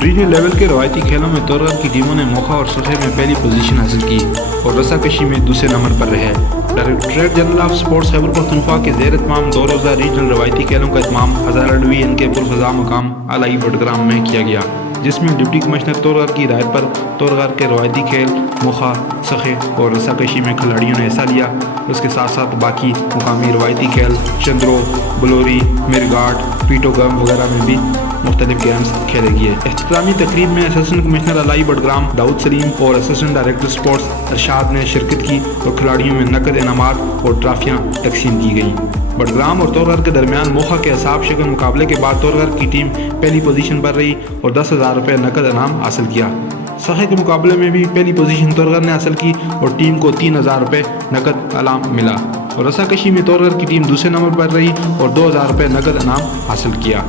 Regional level के रवायती खेलों में तोरगढ़ की टीमों ने मोखा और सखे में पहली पोजीशन हासिल की और रस्साकशी में दूसरे नंबर पर रहे। Directorate general of sports Khyber Pakhtunkhwa के ज़ेर इत्माम 2 रोज़ा रीजनल रवायती खेलों का इत्माम हज़ारडवी के पुरफ़ज़ा मकाम अलाई बडग्राम में किया गया, जिसमें डिप्टी कमिश्नर तोरगढ़ की हिदायत पर तोरगढ़ के रवायती खेल मोखा, सखे और रस्साकशी में खिलाड़ियों ने हिस्सा लिया। उसके साथ साथ बाकी मुकामी रवायती खेल चंद्रो, बलोरी, मिरगाट, पीटो गम वगैरह में भी मुख्तलिफ गेम्स खेले गए। इख्तितामी तकरीब में असिस्टेंट कमिश्नर अलाई बडग्राम दाऊद सलीम और असिस्टेंट डायरेक्टर स्पोर्ट्स अरशाद ने शिरकत की और खिलाड़ियों में नकद इनामात और ट्रॉफियाँ तकसीम की गई। बडग्राम और तोरगढ़ के दरमियान मोखा के असाब शक्ल मुकाबले के बाद तोरगढ़ की टीम पहली पोजीशन पर रही और 10,000 रुपये नकद इनाम हासिल किया। सखे के मुकाबले में भी पहली पोजीशन तोरगढ़ ने हासिल की और टीम को 3,000 रुपये नकद इनाम मिला और रस्साकशी में तोरगढ़ की टीम दूसरे नंबर पर रही और 2,000 रुपये नकद इनाम हासिल किया।